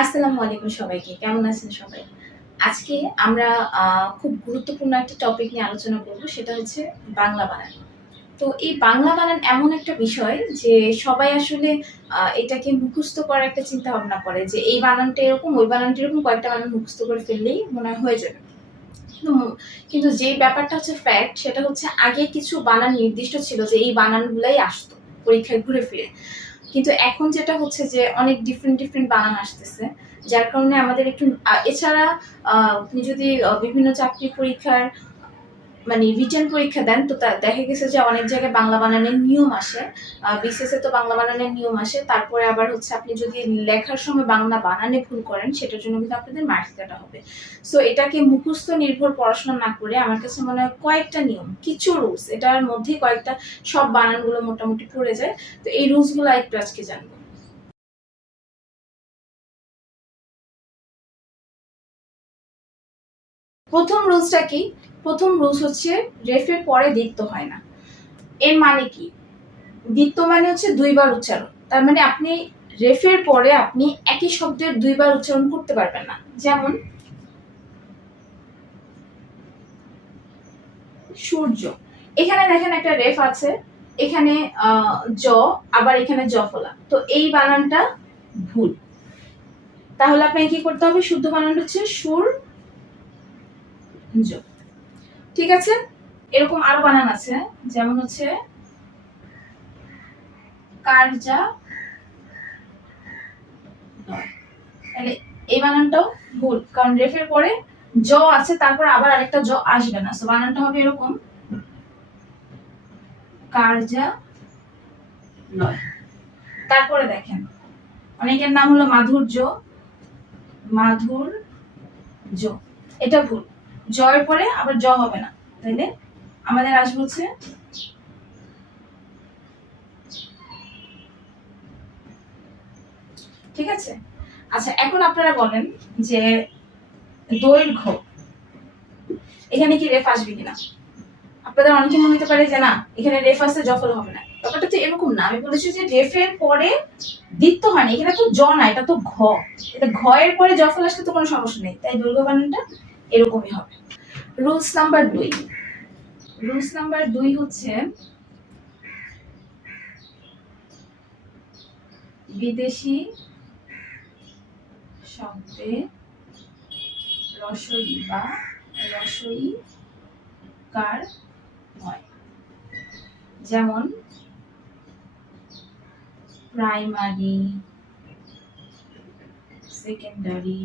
আসসালামু আলাইকুম সবাইকে। কেমন আছেন সবাই? আজকে আমরা খুব গুরুত্বপূর্ণ একটা টপিক নিয়ে আলোচনা করব। সেটা হচ্ছে বাংলা বানান। তো এই বাংলা বানান এমন একটা বিষয় যে সবাই আসলে এটাকে মুখস্থ করার একটা চিন্তাভাবনা করে যে এই বানানটা এরকম, ওই বানানটা এরকম কয়েকটা বানান মুখস্থ করে ফেললেই মনে হয় হয়ে যাবে। কিন্তু কিন্তু যেই ব্যাপারটা হচ্ছে ফ্যাক্ট সেটা হচ্ছে আগে কিছু বানান নির্দিষ্ট ছিল যে এই বানানগুলাই আসতো পরীক্ষায় ঘুরে ফিরে। কিন্তু এখন যেটা হচ্ছে যে অনেক ডিফারেন্ট বানান আসতেছে। যার কারণে আমাদের একটু এছাড়া আপনি যদি বিভিন্ন চাকরি পরীক্ষার মানে রিটেন পরীক্ষা দেন তো দেখা গেছে যে অনেক জায়গায় বাংলা বানানের নিয়ম আসে। বিসিএস এ তো বাংলা বানানের নিয়ম আসে। তারপরে আবার হচ্ছে আপনি যদি লেখার সময় বাংলা বানানে ভুল করেন সেটার জন্য কিন্তু আপনাদের মার্কস কাটা হবে। সো এটাকে মুখস্থ নির্ভর পড়াশোনা না করে আমার কাছে মনে হয় কয়েকটা নিয়ম, কিছু রুলস এটার মধ্যেই কয়েকটা সব বানানগুলো মোটামুটি পড়ে যায়। তো এই রুলসগুলো একটু আজকে জানবো। প্রথম রুলসটা কি? প্রথম রুলস হচ্ছে রেফের পরে দ্বিত্ব হয় না। এর মানে কি? দ্বিত্ব মানে হচ্ছে দুইবার উচ্চারণ। তার মানে আপনি রেফের পরে আপনি একই শব্দের দুইবার উচ্চারণ করতে পারবেন না। যেমন সূর্য। এখানে দেখেন একটা রেফ আছে। এখানে জ আবার এখানে জ ফলা। তো এই বানানটা ভুল। তাহলে আপনাকে কি করতে হবে? শুদ্ধ বানান হচ্ছে সুর জ। ঠিক আছে? এরকম আরো বানান আছে। যেমন হচ্ছে কারজা তাহলে এই বানানটাও ভুল কারণ রেফের পরে জ আছে তারপর আবার আরেকটা জ আসবে না। সো বানানটা হবে এরকম কারজা লয়। তারপরে দেখেন অনেকের নাম হলো মাধুর্য, মাধুর্য। এটা ভুল। জয়ের পরে আবার জ হবে না। তাইলে আমাদের আসবে হচ্ছে ঠিক আছে। আচ্ছা এখন আপনারা বলেন যে দৈর্ঘ্য এখানে কি রেফ আসবে কিনা? আপনাদের অনেকে মনে হতে পারে যে না এখানে রেফ আসতে জফল হবে না। ব্যাপারটা তো এরকম না। আমি বলেছি যে রেফের পরে দ্বিত্ব হয় না। এখানে তো জ না, এটা তো ঘ। এটা ঘ এর পরে জফল আসলে তো কোনো সমস্যা নেই। তাই দৈর্ঘ্য বানানটা এরকমই হবে। Rules number 2। রুলস নাম্বার 2 হচ্ছে বিদেশি শব্দে রসই বা রসই কার হয়। যেমন প্রাইমারি, সেকেন্ডারি।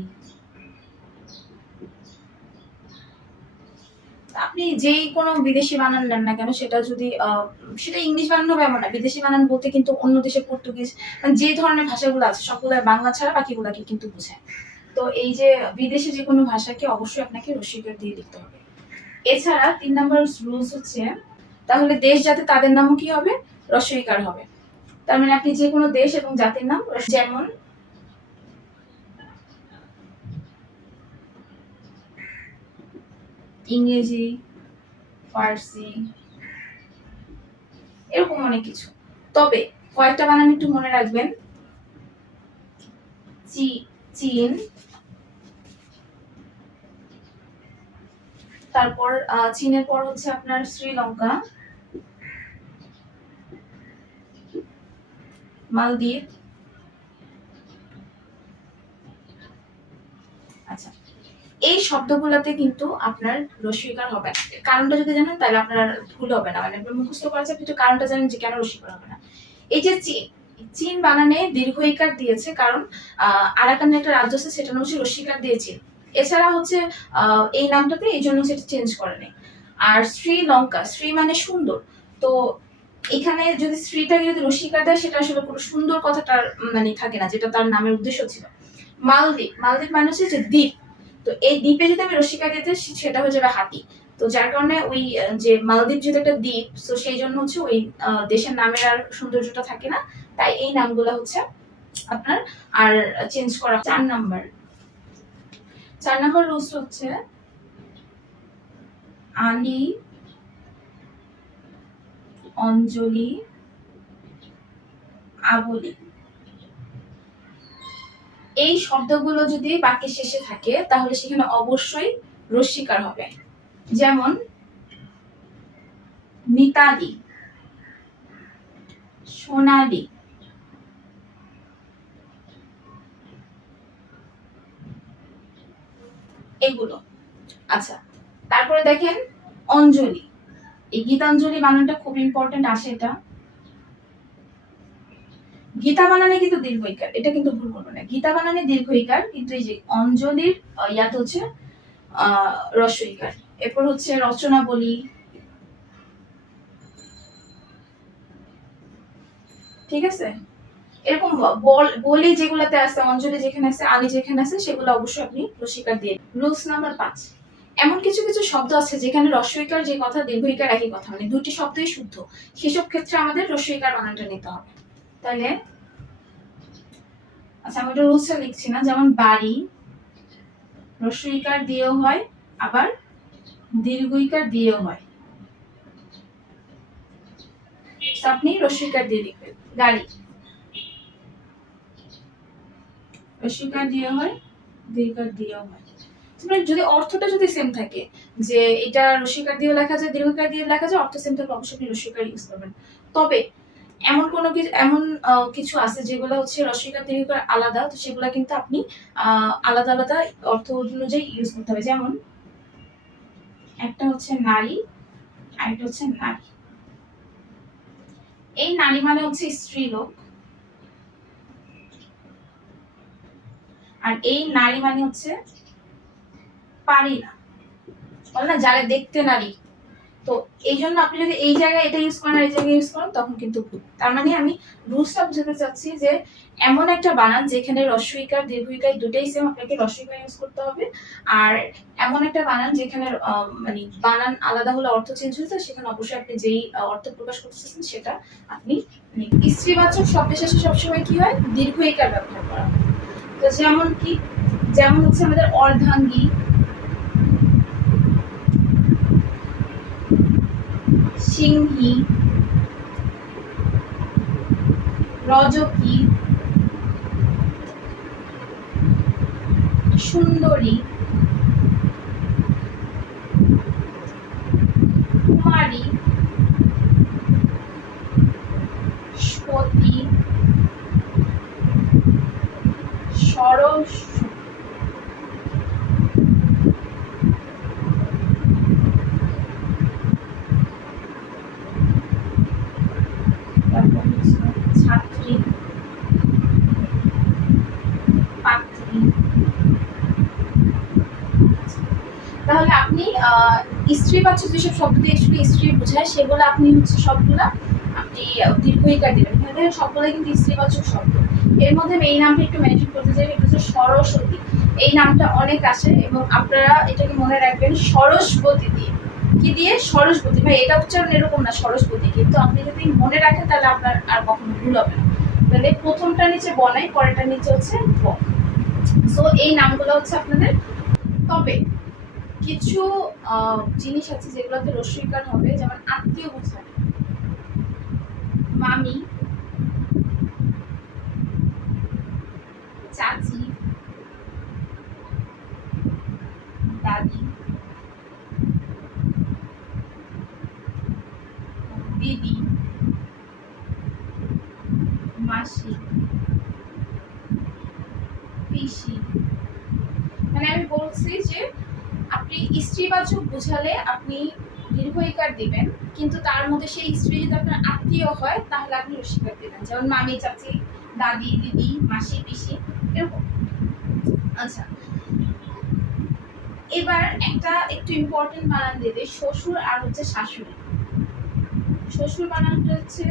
আপনি যেই কোনো বিদেশি বানান নেন না কেন সেটা যদি সেটা ইংলিশ বানান হবে এমন না। বিদেশি বানান বলতে কিন্তু অন্য দেশের পর্তুগিজ মানে যে ধরনের ভাষাগুলো আছে সবগুলো বাংলা ছাড়া বাকিগুলোকে কিন্তু বোঝায়। তো এই যে বিদেশি যে কোনো ভাষাকে অবশ্যই আপনাকে রসিকর দিয়ে লিখতে হবে। এছাড়া 3 নাম্বার রুলস হচ্ছে তাহলে দেশ জাতি তাদের নামও কি হবে? রসইকার হবে। তার মানে আপনি যে কোনো দেশ এবং জাতির নাম যেমন ইংরেজি, ফার্সি এরকম অনেক কিছু। তবে কয়েকটা বানান একটু মনে রাখবেন। চীন, তারপর চীনের পর হচ্ছে আপনার শ্রীলঙ্কা, মালদ্বীপ। আচ্ছা এই শব্দগুলোতে কিন্তু আপনার রসিকার হবে না। কারণটা যদি জানেন তাহলে আপনার ভুল হবে না। মানে আপনার মুখস্থ করা যায় কিন্তু কারণটা জানেন যে কেন রসিকার হবে না। এই যে চীন বানানে দীর্ঘ ইকার দিয়েছে কারণ আরাকানের একটা রাজ্য আছে সেটা হচ্ছে রসিকার দিয়েছে। এছাড়া হচ্ছে এই নামটাতে এই জন্য সেটা চেঞ্জ করেনি। আর শ্রীলঙ্কা, শ্রী মানে সুন্দর। তো এখানে যদি শ্রীটাকে যদি রসিকার দেয় সেটা আসলে কোনো সুন্দর কথাটার মানে থাকে না যেটা তার নামের উদ্দেশ্য ছিল। মালদ্বীপ, মালদ্বীপ মানে হচ্ছে যে দ্বীপ। তো এই দ্বীপে যদি আমি রসিকা দিতে সেটা হয়ে যাবে হাতি। তো যার কারণে ওই যে মালদ্বীপ যেহেতু একটা দ্বীপ তো সেই জন্য হচ্ছে ওই দেশের নামের আর সৌন্দর্যটা থাকে না। তাই এই নামগুলো হচ্ছে আপনার আর চেঞ্জ করা। 4 নাম্বার রুলস হচ্ছে আলী, অঞ্জলি, আবলি। এই শব্দগুলো যদি বাক্যের শেষে থাকে তাহলে সেখানে অবশ্যই রস্যিকার হবে। যেমন মিতালি, সোনালি, এগুলো। আচ্ছা, তারপরে দেখেন অঞ্জলি। এই গীতাঞ্জলি বানানটা খুব ইম্পর্টেন্ট আসে। এটা গীতা বানানে কিন্তু দীর্ঘইকার, এটা কিন্তু ভুল করবে না। গীতা বানানে দীর্ঘইকার, কিন্তু এই যে অঞ্জলির ইয়াতে হচ্ছে রস্বইকার। এরপর হচ্ছে রচনা বলি, ঠিক আছে। এরকম বলি যেগুলোতে আছে, অঞ্জলি যেখানে আছে, আলী যেখানে আছে, সেগুলো অবশ্যই আপনি রস্বইকার দিয়ে। রুলস নাম্বার 5, এমন কিছু কিছু শব্দ আছে যেখানে রস্বইকার যে কথা, দীর্ঘইকার একই কথা, মানে দুটি শব্দই শুদ্ধ, সেসব ক্ষেত্রে আমাদের রস্বইকার বানানটা নিতে হবে। তাহলে আচ্ছা, আমি এটা রুলসটা লিখছি না। যেমন বাড়ি রস্বইকার দিয়েও হয়, আবার দীর্ঘইকার দিয়েও হয়, আপনি রস্বইকার দিয়ে লিখবেন। গাড়ি রস্বইকার দিয়ে হয়, দীর্ঘইকার দিয়েও হয়। যদি অর্থটা যদি সেম থাকে, যে এটা রস্বইকার দিয়ে লেখা যায়, দীর্ঘইকার দিয়ে লেখা যায়, অর্থ সেম থাকলে অবশ্যই আপনি রস্বইকার ইউজ করবেন। তবে এমন কোনো কিছু, এমন কিছু আছে যেগুলো হচ্ছে রস্বইকার দীর্ঘইকার আলাদা, তো সেগুলো কিন্তু আপনি আলাদা আলাদা অর্থ অনুযায়ী ইউজ করতে হবে। যেমন একটা হচ্ছে নারী, আর একটা হচ্ছে নারী। এই নারী মানে হচ্ছে স্ত্রী লোক, আর এই নারী মানে হচ্ছে পারি না, বলে না যারা দেখতে নারী। তো এই জন্য আপনি যদি এই জায়গায় এটা ইউজ করেন আর এই জায়গায় ইউজ করেন তখন কিন্তু ভুল। তার মানে আমি রুলসটা বুঝাতে চাচ্ছি যে এমন একটা বানান যেখানে রস্বইকার দীর্ঘইকার দুটাই সেম, আপনাকে রস্বইকার ইউজ করতে হবে। আর এমন একটা বানান যেখানে মানে বানান আলাদা হলে অর্থ চেঞ্জ হয়ে যায়, সেখানে অবশ্যই আপনি যেই অর্থ প্রকাশ করতেছেন সেটা আপনি। স্ত্রীবাচক শব্দের শেষে সবসময় কি হয়, দীর্ঘইকার ব্যবহার করা হয়। তো যেমন কি, যেমন হচ্ছে আমাদের অর্ধাঙ্গী, সিংহী, রজকী, সুন্দরী, কুমারী, সতী, সরস, ছাত্রী, পাত্রী। তাহলে আপনি স্ত্রীবাচক যেসব শব্দ দিয়ে স্ত্রী বোঝায় সেগুলো আপনি হচ্ছে সবগুলা আপনি দীর্ঘইকার দিবেন। এখানে দেখেন সবগুলো কিন্তু স্ত্রীবাচক শব্দ। এর মধ্যে এই নামটা একটু মেনশন করতে চাই, এটা হচ্ছে সরস্বতী। এই নামটা অনেক আসে এবং আপনারা এটাকে মনে রাখবেন সরস্বতী দিয়ে। কি দিয়ে? সরস্বতী। ভাই এটা উচ্চারণ এরকম না, সরস্বতী, কিন্তু আপনি যদি মনে রাখেন তাহলে আপনার আর কখনো ভুল হবে না। তাহলে প্রথমটা নিচে বনাই, পরেরটা নিচে হচ্ছে ব। সো এই নামগুলো হচ্ছে আপনাদের। তবে কিছু জিনিস আছে যেগুলোতে রস্বইকার হবে, যেমন আত্মীয় বোঝায়, মামি, চাচি, দাদি, দিদি, মাসি, পিসি। মানে আমি বলছি যে আপনি স্ত্রীবাচক বোঝালে আপনি দীর্ঘইকার দিবেন, কিন্তু তার মধ্যে সেই স্ত্রী যদি আপনার আত্মীয় হয় তাহলে আপনি রস্বইকার দিবেন। যেমন মামি, চাচি, দাদি, দিদি, মাসি, পিসি, এরকম। আচ্ছা, এবার একটা একটু ইম্পর্টেন্ট বানান দিয়ে দিই, শ্বশুর আর হচ্ছে শাশুড়ি। শ্বশুর বানানটা হচ্ছে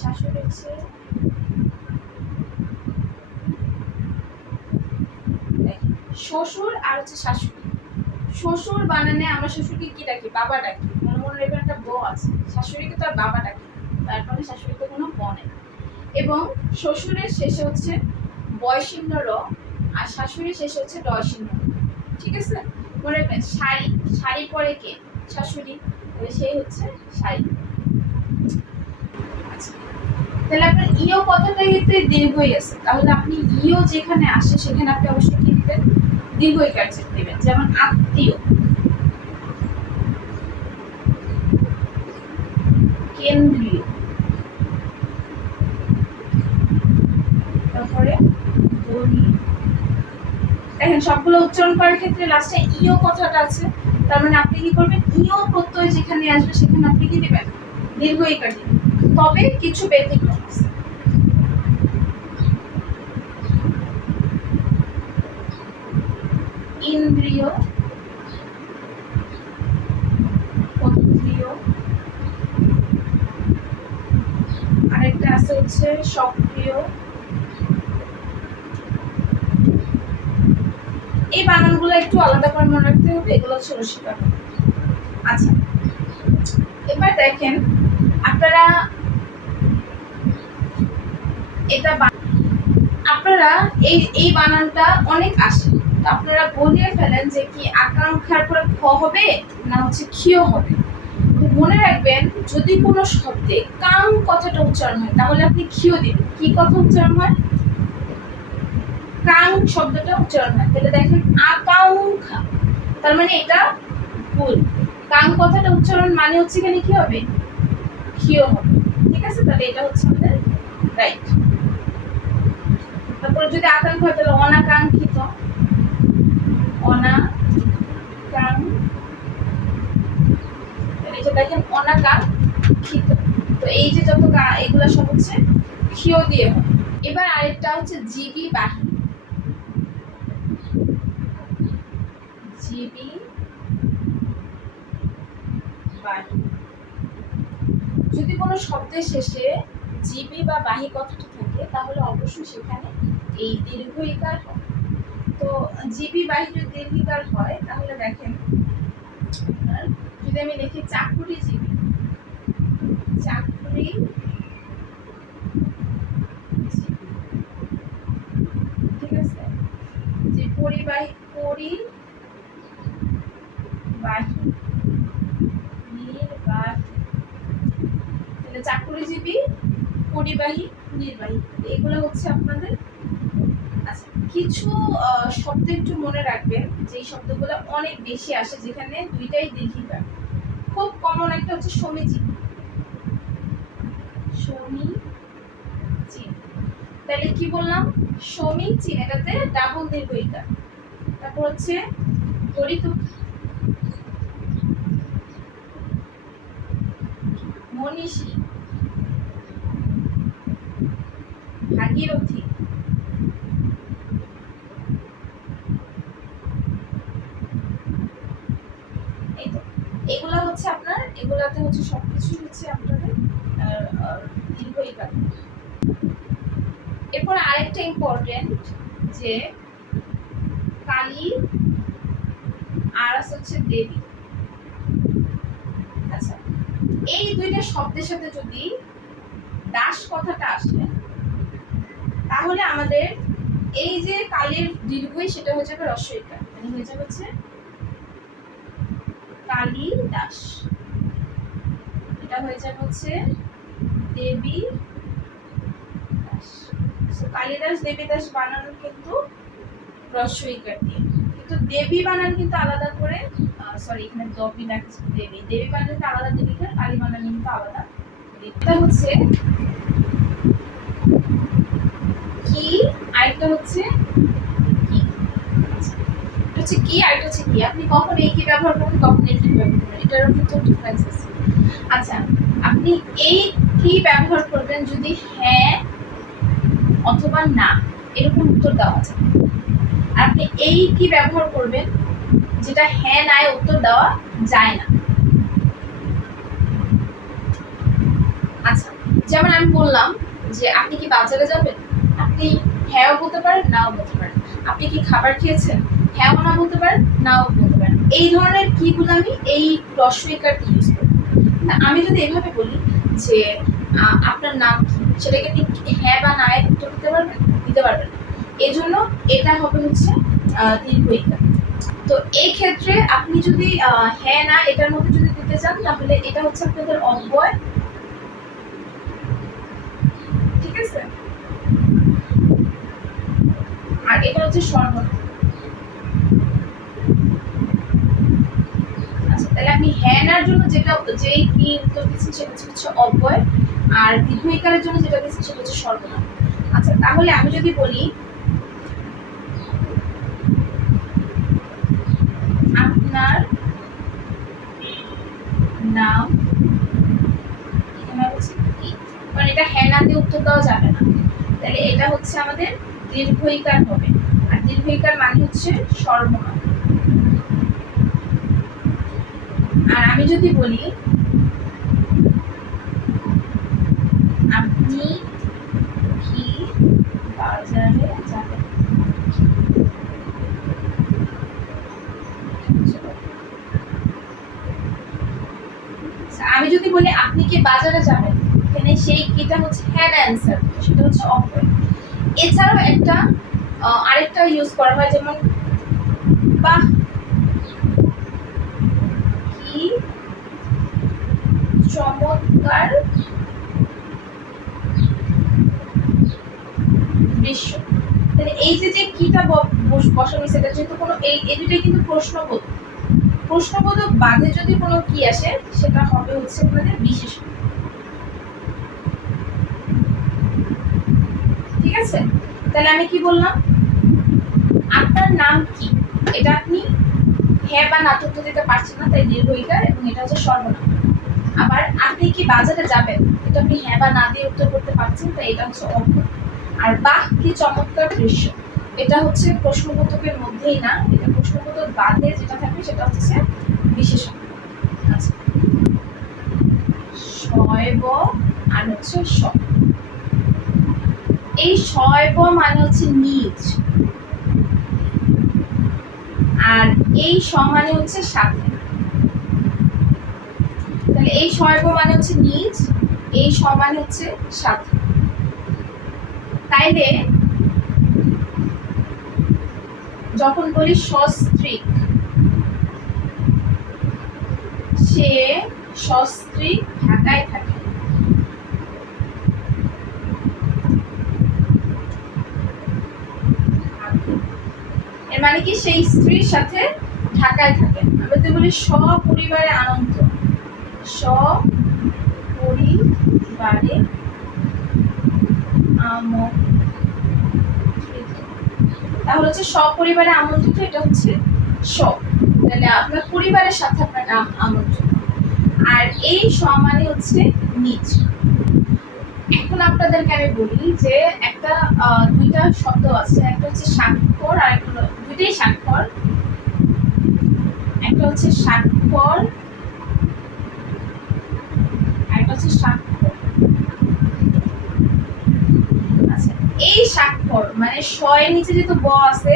শাশুড়ি হচ্ছে শ্বশুর আর হচ্ছে শাশুড়ি। শ্বশুর বানানে আমরা শ্বশুরকে কি ডাকি? বাবা ডাকি। মনে মনে রাখবেন একটা ব আছে, শাশুড়িকে তো আর বাবা ডাকি, তারপরে শাশুড়িকে কোনো ব নেই। এবং শ্বশুরের শেষে হচ্ছে বয়সিহ্ন র, আর শাশুড়ির শেষে হচ্ছে ডয়সিহ্ন। ঠিক আছে, মনে রাখবেন। শাড়ি, শাড়ি পরে কে? শাশুড়ি, সেই হচ্ছে শাড়ি। আচ্ছা, তাহলে আপনার ইও কথাটাইতে দীর্ঘই আছে, তাহলে আপনি ইও যেখানে আসে সেখানে আপনি অবশ্যই কি দিবেন, দীর্ঘ ইকার চিহ্ন দিবেন। যেমন আত্মীয়, কেন্দ্রীয়, তারপরে দলীয়। দেখেন সবগুলো উচ্চারণ করার ক্ষেত্রে লাস্টে ইও কথাটা আছে, তার মানে আপনি কি করবেন, ইও প্রত্যয় যেখানে আসবে সেখানে আপনি কি দিবেন, দীর্ঘ ইকার দিবেন। তবে কিছু ব্যতিক্রম আছে। ইন্দ্রিয়, ক্ষত্রিয়, আরেকটা আছে হচ্ছে সক্রিয়। এই বানানগুলো একটু আলাদা করে মনে রাখতে হবে, এগুলো হচ্ছে রসিকার। আচ্ছা, এবার দেখেন আপনারা এটা আপনারা এই বানানটা অনেক আসে, তো আপনারা বলে ফেলেন যে কি আকাঙ্ক্ষার পরে খ হবে না হচ্ছে ক্ষীয় হবে। মনে রাখবেন যদি কোনো শব্দে কাং কথাটা উচ্চারণ হয় তাহলে আপনি ক্ষীয় দিবেন। কি কথা উচ্চারণ হয়, কাং শব্দটা উচ্চারণ হয়, তাহলে দেখেন আকাঙ্ক্ষা, তার মানে এটা ভুল। কাং কথাটা উচ্চারণ মানে হচ্ছে এখানে কি হবে, ক্ষীয় হবে। ঠিক আছে, তাহলে এটা হচ্ছে আমাদের রাইট। তারপরে যদি আকাঙ্ক্ষা হয় তাহলে অনাকাঙ্ক্ষিত, এই যে দেখেন অনাকাঙ্ক্ষিত। তো এই যে যত এগুলা সব হচ্ছে ক্ষীয় দিয়ে হয়। এবার আরেকটা হচ্ছে জীবী বাহী, জীবী বাহী। যদি কোনো শব্দের শেষে জীবী বা বাহী কথাটা থাকে তাহলে অবশ্যই সেখানে এই দীর্ঘ ইকার হয়। তো জীবী বাহী যদি দীর্ঘ ইকার হয় তাহলে দেখেন যদি আমি লিখি চাকুরিজীবী, চাকরি, ঠিক আছে, যে পরিবাহী, পরিবাহী, নির্বাহী, তাহলে চাকুরিজীবী, পরিবাহী, নির্বাহী, এগুলো হচ্ছে আপনাদের। আচ্ছা, কিছু শব্দ একটু মনে রাখবেন যে শব্দগুলো অনেক বেশি আসে যেখানে দুইটাই দীর্ঘিকার। খুব কমন একটা হচ্ছে সমীচীন, সমীচীন। তাহলে কি বললাম, সমীচীন, এটাতে ডাবল দীর্ঘ ইকার। তারপর হচ্ছে হরিতকি, মনীষী, ভাগীরথী, এই তো এগুলা হচ্ছে আপনার, এগুলাতে হচ্ছে সবকিছু হচ্ছে আপনাদের দীর্ঘ ইকার। এরপর আরেকটা ইম্পর্টেন্ট যে কালী আর হচ্ছে দেবী। আচ্ছা, এই দুইটা শব্দের সাথে যদি দাস কথাটা আসে তাহলে আমাদের এই যে কালীর দীর্ঘই সেটা হয়ে যাবে হ্রস্ব ইকার, মানে হয়ে যাবে হচ্ছে কালী দাস। এটা হয়ে যাবে হচ্ছে দেবী দাস। কালিদাস দেবীদাস বানানো কিন্তু হ্রস্ব ইকার দিয়ে, কিন্তু দেবী বানান কিন্তু আলাদা করে, সরি এখানে দবি লাগছে, দেবী, দেবী বানান কিন্তু আলাদা দীর্ঘিকার, কালী বানান কিন্তু আলাদা। এটা হচ্ছে কি, আরেকটা হচ্ছে কি, হচ্ছে কি আরেকটা হচ্ছে কি। আপনি কখন এই কি ব্যবহার করবেন, কখন এই কি ব্যবহার করবেন, এটার মধ্যে ডিফারেন্স আছে। আচ্ছা, আপনি এই কি ব্যবহার করবেন যদি হ্যাঁ অথবা না এরকম উত্তর দেওয়া আছে। আপনি এই কি ব্যবহার করবেন যেটা হ্যাঁ না উত্তর দেওয়া যায় না। আচ্ছা, যেমন আমি বললাম যে আপনি কি বাজারে যাবেন, আপনি হ্যাঁও বলতে পারেন নাও বলতে পারেন। আপনি কি খাবার খেয়েছেন, হ্যাঁও না বলতে পারেন নাও বলতে পারেন। এই ধরনের কিগুলো আমি এই হ্রস্ব ইকারটি ইউজ করি। আমি যদি এভাবে বলি যে আপনার নাম কি, সেটাকে আপনি হ্যাঁ বা না উত্তর দিতে পারবেন, দিতে পারবেন। এই জন্য এটা হবে হচ্ছে দীর্ঘ ইকার। তো এই ক্ষেত্রে আপনি যদি হ্যাঁ না এটার মধ্যে যদি দিতে চান তাহলে এটা হচ্ছে আপনাদের অব্যয়, এটা হচ্ছে সর্বনাম। আচ্ছা, তাহলে আপনি হ্যানার জন্য যেই কি উত্তর দিচ্ছেন সেটা হচ্ছে অব্যয়, আর দীর্ঘইকারের জন্য যেটা দিচ্ছেন সেটা হচ্ছে সর্বনাম। আচ্ছা, তাহলে আমি যদি বলি আপনার নাম, এখানে হচ্ছে কি, কারণ এটা হ্যানা দিয়ে উত্তর দেওয়া যাবে না, তাহলে এটা হচ্ছে আমাদের দীর্ঘইকার হবে, আর দীর্ঘইকার মানে হচ্ছে সর্বনাম। আর আমি যদি বলি আপনি কি বাজারে যাবেন, আমি যদি বলি আপনি কি বাজারে যাবেন, এখানে সেই কিটা হচ্ছে হ্যাড অ্যান্সার, সেটা হচ্ছে অব্যয়। এছাড়াও একটা আরেকটা ইউজ করা হয়, যেমন বাহ কি চমৎকার দৃশ্য। তাহলে এই যে কিটা বসানো, সেটা যেহেতু কোনো এই দুটোই কিন্তু প্রশ্নবোধক বাদে যদি কোনো কি আসে সেটা হবে হচ্ছে আপনাদের বিশেষণ। ঠিক আছে, তাহলে আমি কি বললাম, আপনার নাম কি, এটা আপনি হ্যাঁ বা না উত্তর দিতে পারছেন না, তাই দীর্ঘইকার, এবং এটা হচ্ছে সর্বনাম। আবার আপনি কি বাজারে যাবেন, এটা আপনি হ্যাঁ বা না দিয়ে উত্তর করতে পারছেন, তাই এটা হচ্ছে অব্যয়। আর বাহ কি চমৎকার দৃশ্য, এটা হচ্ছে প্রশ্নবোধকের মধ্যেই না, এটা প্রশ্নবোধক বাদে যেটা থাকবে সেটা হচ্ছে বিশেষণ। আচ্ছা, শয়ব আর হচ্ছে স, এই শয়ব মানে হচ্ছে নিজ, আর এই স মানে হচ্ছে সাথে। তাহলে এই শয়ব মানে হচ্ছে নিজ, এই স মানে হচ্ছে সাথে। তাইলে যখন বলি সস্ত্রীক, সে সস্ত্রীক ঢাকায় থাকে, এর মানে কি সেই স্ত্রীর সাথে ঢাকায় থাকে। আমরা তো বলি সপরিবারে আনন্দ, সপরিবারে আমন্ত্রিত, তাহলে হচ্ছে সপরিবারে আমন্ত্রিত, এটা হচ্ছে স, তাহলে আপনার পরিবারের সাথে আপনার নাম আমন্ত্রিত। আর এই স মানে হচ্ছে নিজ। এখন আপনাদেরকে আমি বলি যে একটা দুইটা শব্দ আছে, একটা হচ্ছে স্বাক্ষর আর একটা, দুইটাই স্বাক্ষর, একটা হচ্ছে স্বাক্ষর আর একটা হচ্ছে স্বাক্ষর। আচ্ছা, এই স্বাক্ষর মানে স এর নিচে যেহেতু ব আছে,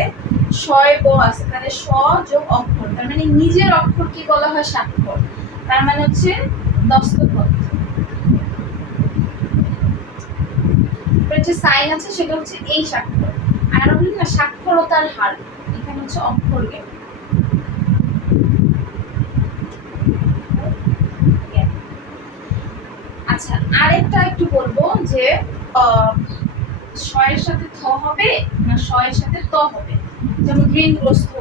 শয় ব আছে, তাহলে স যোগ অক্ষর, তার মানে নিজের অক্ষর কি বলা হয়, স্বাক্ষর, তার মানে হচ্ছে দস্তখত। যে সাইন আছে সেটা হচ্ছে এই স্বাক্ষর, আর বলি না সাক্ষরতার হার, এখানে হচ্ছে অক্ষর জ্ঞান। আচ্ছা, আরেকটা একটু বলবো যে শয়ের সাথে থ হবে না শয়ের সাথে ত হবে, যেমন ঋণগ্রস্ত,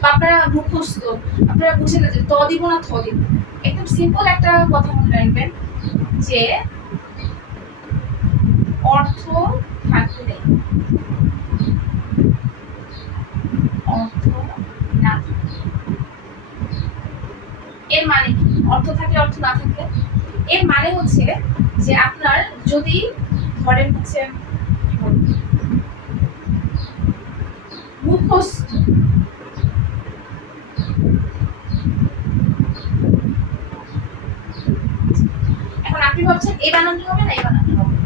বা আপনারা মুখস্থ, আপনারা বুঝে না যে ত দিব না থ দিব। একদম সিম্পল একটা কথা মনে রাখবেন যে অর্থ থাকলে অর্থ না, এর মানে কি, অর্থ থাকলে অর্থ না থাকলে, এর মানে হচ্ছে যে আপনার যদি ধরেন হচ্ছে মুখস্থ, এখন আপনি ভাবছেন এই বানানটা হবে না এই বানানটা হবে,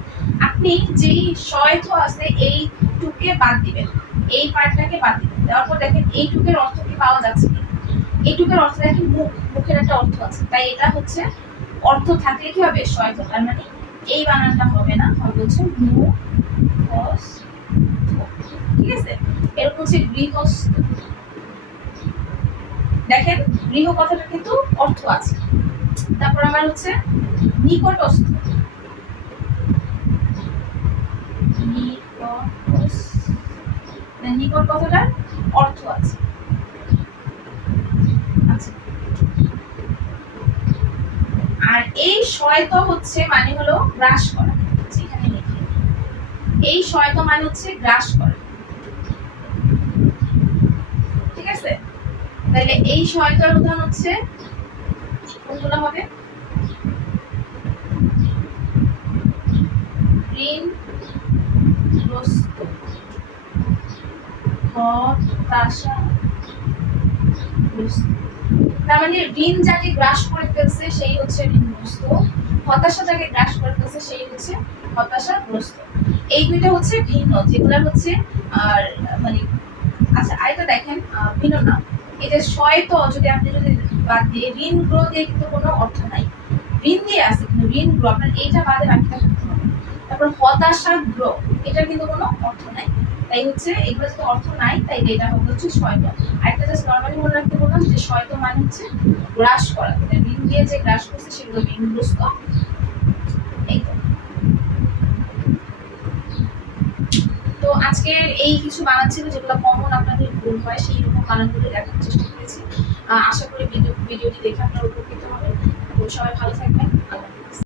আপনি যেই শয়থ আছে এই টুকে বাদ দিবেন, এই পার্টটাকে বাদ দিবেন, দেওয়ার পর দেখেন এই টুকের অর্থ কি পাওয়া যাচ্ছে কি, এই টুকের অর্থ দেখেন মুখ, মুখের একটা অর্থ আছে, তাই এটা হচ্ছে অর্থ থাকলে কি হবে শয়থ, তার মানে এই বানানটা হবে না, হবে হচ্ছে মুখ, ঠিক আছে। এরকম হচ্ছে গৃহস্থ, দেখেন গৃহ কথাটা কিন্তু অর্থ আছে। তারপর আমার হচ্ছে নিকটস্থ, নিকট কথাটার অর্থ আছে। আচ্ছা, আর এই শয়ত হচ্ছে মানে হলো গ্রাস করা, যেখানে লিখি এই শয়ত মানে হচ্ছে গ্রাস করা, ঠিক আছে? তাহলে এই শয়তার উদাহরণ হচ্ছে কোনগুলো হবে? ঋণগ্রস্ত, হতাশাগ্রস্ত। তার মানে ঋণ যাকে গ্রাস করে ফেলছে সেই হচ্ছে ঋণগ্রস্ত, হতাশা যাকে গ্রাস করে ফেলছে সেই হচ্ছে হতাশাগ্রস্ত। এই দুইটা হচ্ছে ভিন্ন, যেগুলো হচ্ছে আর মানে আচ্ছা আরেকটা দেখেন ভিন্ন না, এই যে শয়ত যদি আপনি যদি বাদ দিয়ে ঋণ গ্রহ দিয়ে কিন্তু কোনো অর্থ নাই, ঋণ দিয়ে আছে কিন্তু ঋণ গ্রহ আপনার এইটা বাদে বাকিটা করতে হবে। তারপর হতাশাগ্রহ, এটার কিন্তু কোনো অর্থ নাই, তাই হচ্ছে এগুলো যদি অর্থ নাই তাই এটা হবে হচ্ছে শয়ত। আরেকটা জাস্ট নর্মালি মনে রাখতে বললাম যে শয়ত মানে হচ্ছে গ্রাস করা, মানে ঋণ দিয়ে যে গ্রাস করছে সেগুলো ঋণগ্রস্ত। এই তো। তো আজকের এই কিছু বানান ছিল যেগুলো কমন আপনাদের ভুল হয়, সেই রকম বানানগুলো দেখার চেষ্টা করেছি। আশা করি ভিডিওটি দেখে আপনারা উপকৃত হবেন। তো সবাই ভালো থাকবেন।